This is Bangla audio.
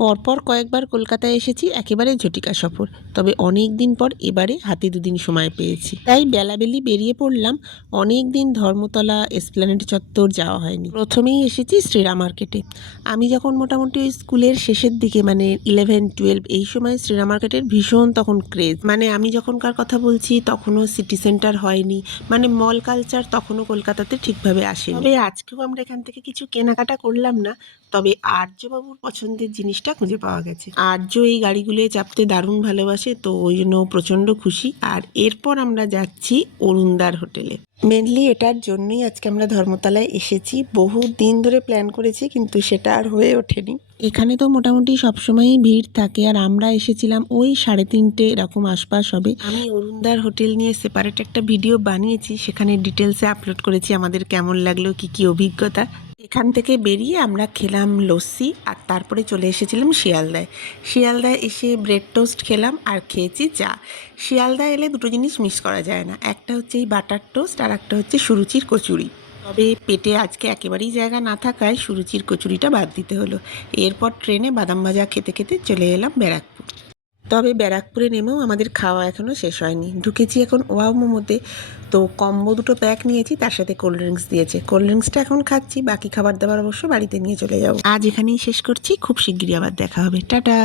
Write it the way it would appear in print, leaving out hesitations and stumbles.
পরপর কয়েকবার কলকাতায় এসেছি, একেবারে ঝটিকা সফর। তবে অনেক দিন পর এবারে হাতে দুদিন সময় পেয়েছি, তাই বেলাবেলি বেরিয়ে পড়লাম। অনেক দিন ধর্মতলা এসপ্ল্যানেড চত্বর যাওয়া হয়নি। প্রথমেই এসেছি শ্রীরাম মার্কেটে। আমি যখন মোটামুটি ওই স্কুলের শেষের দিকে, মানে 11-12 এই সময় শ্রীরাম মার্কেটের ভীষণ তখন ক্রেজ। মানে আমি যখনকার কথা বলছি তখনও সিটি সেন্টার হয়নি, মানে মল কালচার তখনও কলকাতাতে ঠিকভাবে আসেনি। তবে আজকেও আমরা এখান থেকে কিছু কেনাকাটা করলাম না, তবে আর্যবাবুর পছন্দের জিনিসটা খুঁজে পাওয়া গেছে। আর্য এই গাড়িগুলোয় চাপতে দারুণ ভালোবাসে, তো ওই জন্য প্রচণ্ড খুশি। আর এরপর আমরা যাচ্ছি অরুণদার হোটেলে। মেনলি এটার জন্যই আজকে আমরা ধর্মতলায় এসেছি। বহু দিন ধরে প্ল্যান করেছি, কিন্তু সেটা আর হয়ে ওঠেনি। এখানে তো মোটামুটি সবসময়ই ভিড় থাকে, আর আমরা এসেছিলাম ওই 3:30 এরকম আশপাশ হবে। আমি অরুণদার হোটেল নিয়ে সেপারেট একটা ভিডিও বানিয়েছি, সেখানে ডিটেলসে আপলোড করেছি আমাদের কেমন লাগলো, কি কি অভিজ্ঞতা। এখান থেকে বেরিয়ে আমরা খেলাম লস্যি, আর তারপরে চলে এসেছিলাম শিয়ালদায়। শিয়ালদায় এসে ব্রেড টোস্ট খেলাম আর খেয়েছি চা। শিয়ালদায় এলে দুটো জিনিস মিস করা যায় না, একটা হচ্ছে এই বাটার টোস্ট, আর একটা হচ্ছে সুরুচির কচুরি। তবে পেটে আজকে একেবারেই জায়গা না থাকায় সুরুচির কচুরিটা বাদ দিতে হলো। এরপর ট্রেনে বাদাম ভাজা খেতে খেতে চলে এলাম ব্যারাকপুর। তবে ব্যারাকপুরে নেমেও আমাদের খাওয়া এখনও শেষ হয়নি। ঢুকেছি এখন ওয়াও মোমোতে। তো কম্বো দুটো প্যাক নিয়েছি, তার সাথে কোল্ড ড্রিঙ্কস দিয়েছে। কোল্ড ড্রিঙ্কসটা এখন খাচ্ছি, বাকি খাবার দাবার অবশ্য বাড়িতে নিয়ে চলে যাবো। আজ এখানেই শেষ করছি, খুব শিগগিরই আবার দেখা হবে। টাটা।